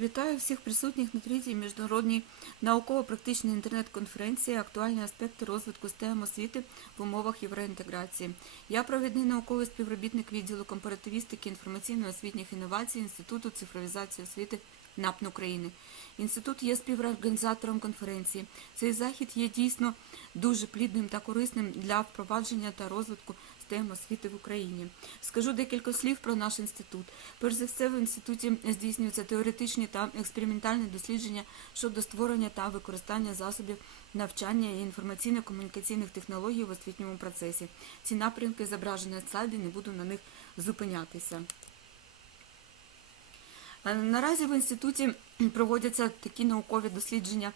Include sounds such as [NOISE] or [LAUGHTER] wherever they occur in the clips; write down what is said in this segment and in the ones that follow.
Вітаю всіх присутніх на третій міжнародній науково-практичній інтернет-конференції Актуальні аспекти розвитку STEM освіти в умовах євроінтеграції. Я провідний науковий співробітник відділу компаративістики інформаційно-освітніх інновацій Інституту цифровізації освіти НАПН України. Інститут є співорганізатором конференції. Цей захід є дійсно дуже плідним та корисним для впровадження та розвитку STEM освіти в Україні. Скажу декілька слів про наш інститут. Перш за все, в інституті здійснюються теоретичні та експериментальні дослідження щодо створення та використання засобів навчання і інформаційно-комунікаційних технологій в освітньому процесі. Ці напрямки зображені на слайді, не буду на них зупинятися. Е, Наразі в інституті [CLEARS THROAT] проводяться такі наукові дослідження,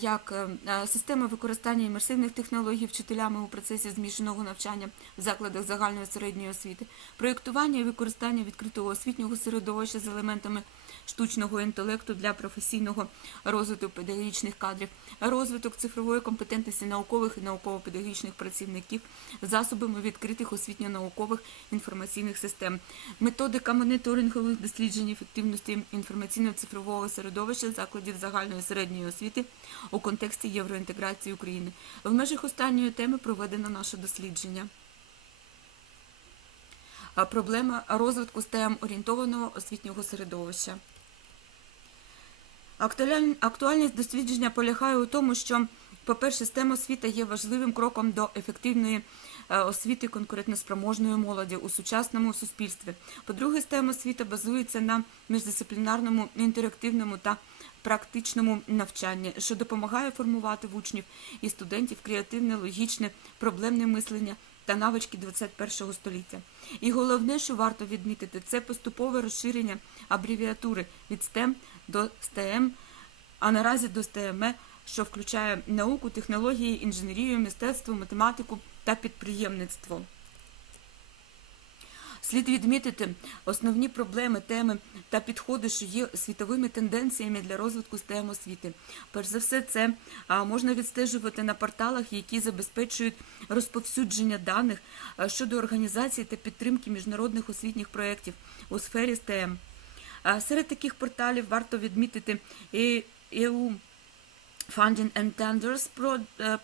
як е, е, система використання імерсивних технологій вчителями у процесі змішаного навчання в закладах загальної середньої освіти, проєктування і використання відкритого освітнього середовища з елементами штучного інтелекту для професійного розвитку педагогічних кадрів, розвиток цифрової компетентності наукових і науково-педагогічних працівників, засобами відкритих освітньо-наукових інформаційних систем, методика моніторингових досліджень ефективності інформаційно-цифрового середовища закладів загальної середньої освіти у контексті євроінтеграції України. В межах останньої теми проведено наше дослідження. Проблема розвитку STEM орієнтованого освітнього середовища. Актуальність дослідження полягає у тому, що, по-перше, STEM освіта є важливим кроком до ефективної е, освіти конкурентноспроможної молоді у сучасному суспільстві. По-друге, STEM освіта базується на міждисциплінарному, інтерактивному та практичному навчанні, що допомагає формувати в учнів і студентів креативне, логічне, проблемне мислення та навички 21 століття. І головне, що варто відмітити, це поступове розширення абревіатури від STEM до STEM, а наразі до STEM, що включає науку, технології, інженерію, мистецтво, математику та підприємництво. Слід відмітити основні проблеми, теми та підходи, що є світовими тенденціями для розвитку STEM освіти. Перш за все, це можна відстежувати на порталах, які забезпечують розповсюдження даних щодо організації та підтримки міжнародних освітніх проєктів у сфері STEM. Серед таких порталів варто відмітити EU Funding and Tenders е,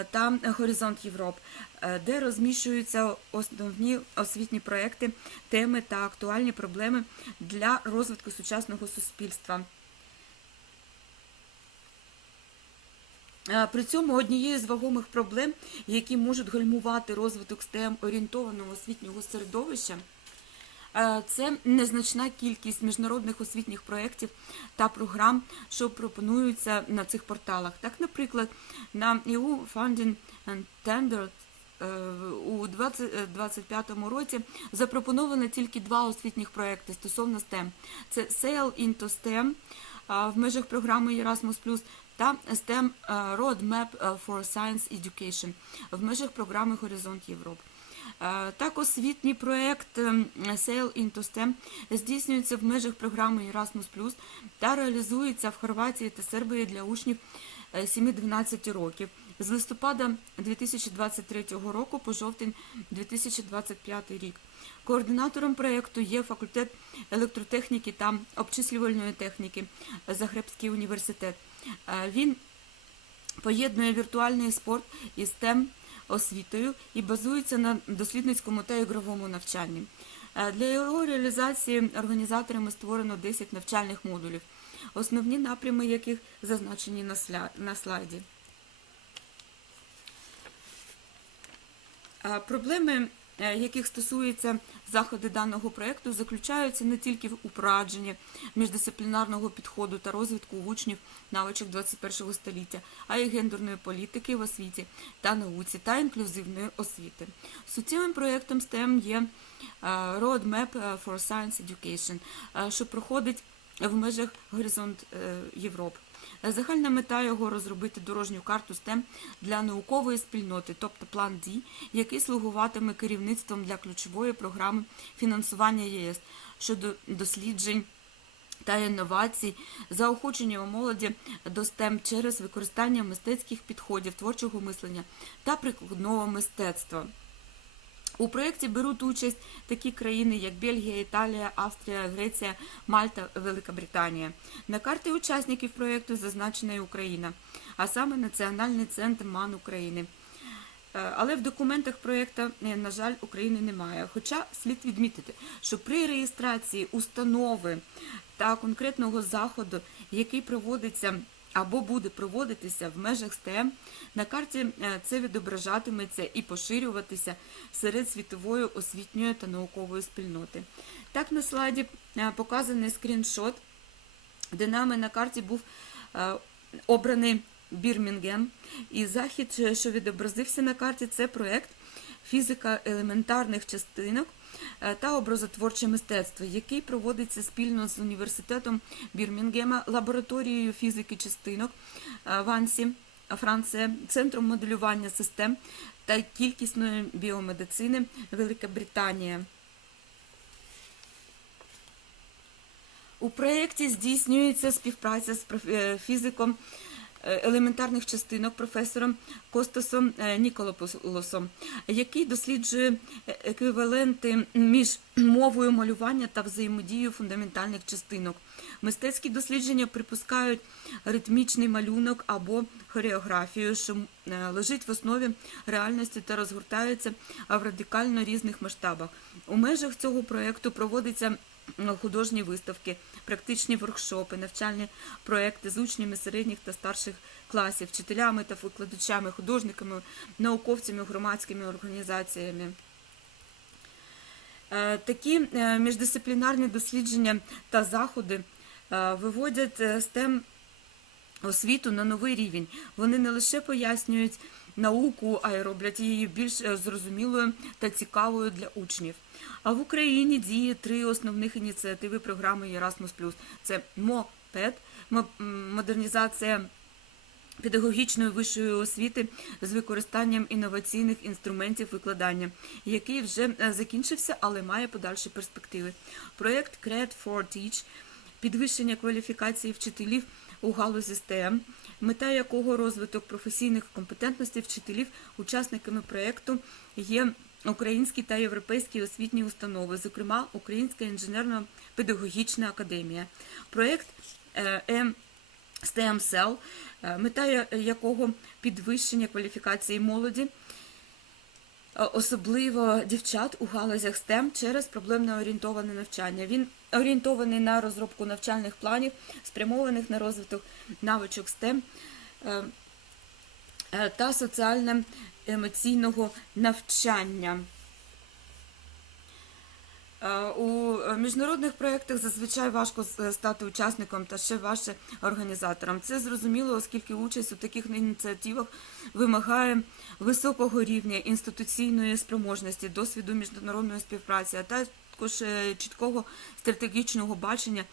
е, та Горизонт Європ, е, де розміщуються основні освітні проекти, теми та актуальні проблеми для розвитку сучасного суспільства. Е, При цьому однією з вагомих проблем, які можуть гальмувати розвиток STEM орієнтованого освітнього середовища, Це незначна кількість міжнародних освітніх проєктів та програм, що пропонуються на цих порталах. Так, наприклад, на EU Funding and Tender е, у 2025 році запропоновано тільки два освітніх проєкти стосовно STEM. Це Sail into STEM в межах програми Erasmus+, та STEM е, Roadmap for Science Education в межах програми Горизонт Європи. Е, Так, освітній проєкт ем, Sail into STEM здійснюється в межах програми Erasmus+, та реалізується в Хорватії та Сербії для учнів е, 7-12 років з листопада 2023 року по жовтень 2025 рік. Координатором проєкту є факультет електротехніки та обчислювальної техніки Загребський університет. Е, Він поєднує віртуальний спорт із STEM освітою і базується на дослідницькому та ігровому навчанні. Е, Для його реалізації організаторами створено 10 навчальних модулів, основні напрями яких зазначені на слайді. Проблеми, е, яких стосуються заходи даного проєкту, заключаються не тільки в упровадженні міждисциплінарного підходу та розвитку учнів навичок 21 століття, а й гендерної політики в освіті та науці та інклюзивної освіти. Суттєвим проєктом STEM є е, Roadmap for Science Education, е, що проходить в межах Горизонт е, Європи. Загальна мета його розробити дорожню карту STEM для наукової спільноти, тобто план дій, який слугуватиме керівництвом для ключової програми фінансування ЄС щодо досліджень та інновацій, заохочення молоді до STEM через використання мистецьких підходів, творчого мислення та прикладного мистецтва. У проєкті беруть участь такі країни, як Бельгія, Італія, Австрія, Греція, Мальта, Велика Британія. На карті учасників проєкту зазначена і Україна, а саме Національний центр МАН України. Е, Але в документах проєкту, е, на жаль, України немає. Хоча слід відмітити, що при реєстрації установи та конкретного заходу, який проводиться або буде проводитися в межах СТЕМ, на карті е, це відображатиметься і поширюватися серед світової освітньої та наукової спільноти. Так на слайді е, показаний скріншот, де нами на карті був е, обраний Бірмінгем. І захід, що відобразився на карті, це проєкт фізика елементарних частинок е, та образотворче мистецтво, який проводиться спільно з університетом Бірмінгема, лабораторією фізики частинок е, в Ансі, Франція, центром моделювання систем та кількісної біомедицини Велика Британія. У проєкті здійснюється співпраця з е, фізиком елементарних частинок професором Костасом е, Ніколополосом, який досліджує е, еквіваленти між мовою малювання та взаємодією фундаментальних частинок. Мистецькі дослідження припускають ритмічний малюнок або хореографію, що е, лежить в основі реальності та розгортається в радикально різних масштабах. У межах цього проєкту проводиться художні виставки, практичні воркшопи, навчальні проекти з учнями середніх та старших класів, вчителями та викладачами, художниками, науковцями, громадськими організаціями. Е, Такі е, міждисциплінарні дослідження та заходи е, виводять з STEM освіту на новий рівень. Вони не лише пояснюють науку, а й роблять її більш е, зрозумілою та цікавою для учнів. А в Україні діє три основних ініціативи програми Erasmus+. Це МОПЕД, модернізація педагогічної вищої освіти з використанням інноваційних інструментів викладання, який вже е, закінчився, але має подальші перспективи. Проєкт Create for Teach – підвищення кваліфікації вчителів у галузі STEM, мета якого розвиток професійних компетентностей вчителів, учасниками проєкту є українські та європейські освітні установи, зокрема Українська інженерно-педагогічна академія. Проєкт е, М STEM Cell, е, мета якого підвищення кваліфікації молоді, особливо дівчат у галузях STEM через проблемне орієнтоване навчання. Він орієнтований на розробку навчальних планів, спрямованих на розвиток навичок STEM е, е, та соціально-емоційного навчання. Е, У міжнародних проєктах зазвичай важко стати учасником та ще важче організатором. Це зрозуміло, оскільки участь у таких ініціативах вимагає високого рівня інституційної спроможності, досвіду міжнародної співпраці, а також е, чіткого стратегічного бачення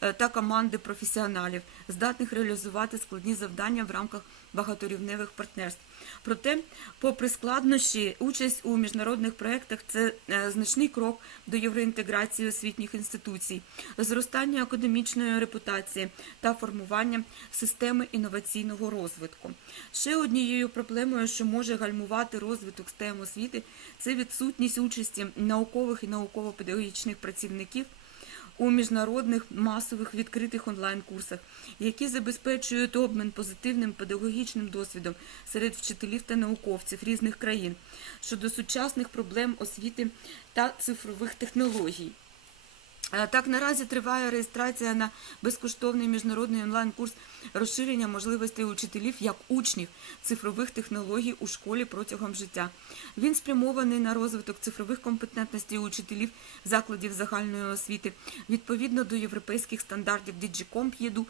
е, та команди професіоналів, здатних реалізувати складні завдання в рамках багаторівневих партнерств. Проте, попри складнощі, участь у міжнародних проєктах це е, значний крок до євроінтеграції освітніх інституцій, зростання академічної репутації та формування системи інноваційного розвитку. Ще однією проблемою, що може гальмувати розвиток STEM освіти, це відсутність участі наукових і науково-педагогічних працівників у міжнародних масових відкритих онлайн-курсах, які забезпечують обмін позитивним педагогічним досвідом серед вчителів та науковців різних країн щодо сучасних проблем освіти та цифрових технологій. Е, Так, наразі триває реєстрація на безкоштовний міжнародний онлайн-курс розширення можливостей учителів як учнів цифрових технологій у школі протягом життя. Він спрямований на розвиток цифрових компетентностей учителів закладів загальної освіти відповідно до європейських стандартів Digicomp ЄДУ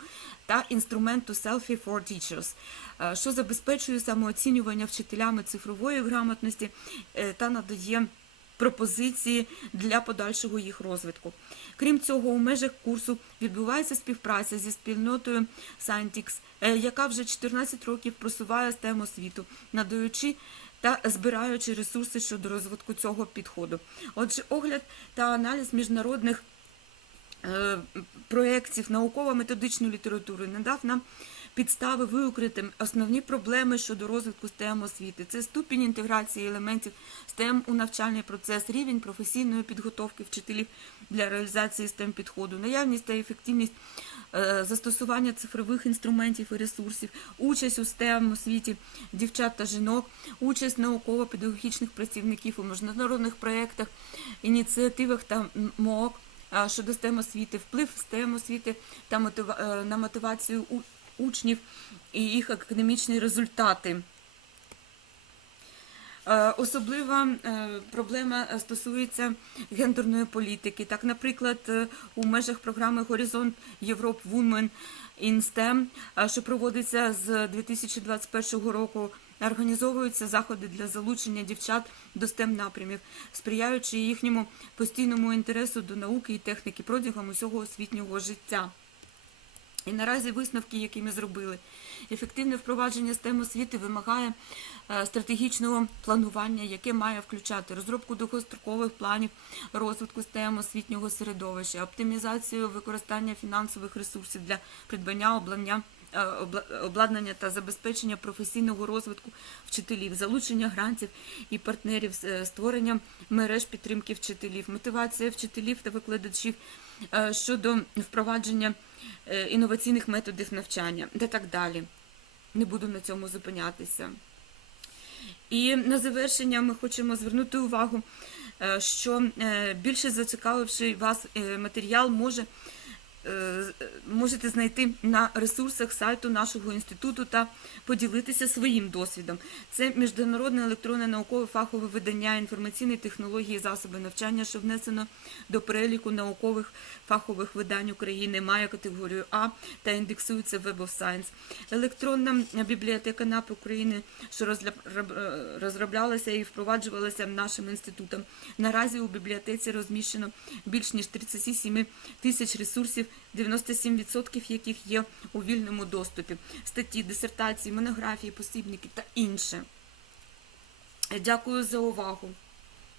та інструменту Selfie for Teachers, е, що забезпечує самооцінювання вчителями цифрової грамотності е, та надає пропозиції для подальшого їх розвитку. Крім цього, у межах курсу відбувається співпраця зі спільнотою Scientix, е, яка вже 14 років просуває STEM освіту, надаючи та збираючи ресурси щодо розвитку цього підходу. Отже, огляд та аналіз міжнародних е, проєктів науково-методичної літератури надав нам підстави виокрити основні проблеми щодо розвитку STEM освіти. Це ступінь інтеграції елементів STEM у навчальний процес, рівень професійної підготовки вчителів для реалізації STEM підходу, наявність та ефективність е, застосування цифрових інструментів і ресурсів, участь у STEM освіті дівчат та жінок, участь науково-педагогічних працівників у міжнародних проєктах, ініціативах та м- МООК щодо STEM освіти, вплив STEM освіти та мотива- е, на мотивацію учнів і їх академічні результати. Е, Особлива е, проблема стосується гендерної політики. Так, наприклад, е, у межах програми Горизонт Європ Women in STEM, що проводиться з 2021 року, організовуються заходи для залучення дівчат до STEM напрямів, сприяючи їхньому постійному інтересу до науки і техніки протягом усього освітнього життя. І наразі висновки, які ми зробили, ефективне впровадження STEM освіти вимагає е, стратегічного планування, яке має включати розробку довгострокових планів розвитку STEM освітнього середовища, оптимізацію використання фінансових ресурсів для придбання обладнання, е, обладнання та забезпечення професійного розвитку вчителів, залучення грантів і партнерів, е, створення мереж підтримки вчителів, мотивація вчителів та викладачів щодо впровадження інноваційних методів навчання та так далі. Не буду на цьому зупинятися. І на завершення ми хочемо звернути увагу, е, що е, більше зацікавивши вас е, матеріал може. Е, Можете знайти на ресурсах сайту нашого інституту та поділитися своїм досвідом. Це міжнародне електронне наукове фахове видання інформаційні технології, засоби навчання, що внесено до переліку наукових фахових видань України, має категорію А та індексується в Web of Science. Електронна бібліотека НАП України, що е, розроблялася і впроваджувалася нашим інститутом. Наразі у бібліотеці розміщено більш ніж 37 тисяч ресурсів, 97% яких є у вільному доступі. Статті, дисертації, монографії, посібники та інше. Дякую за увагу.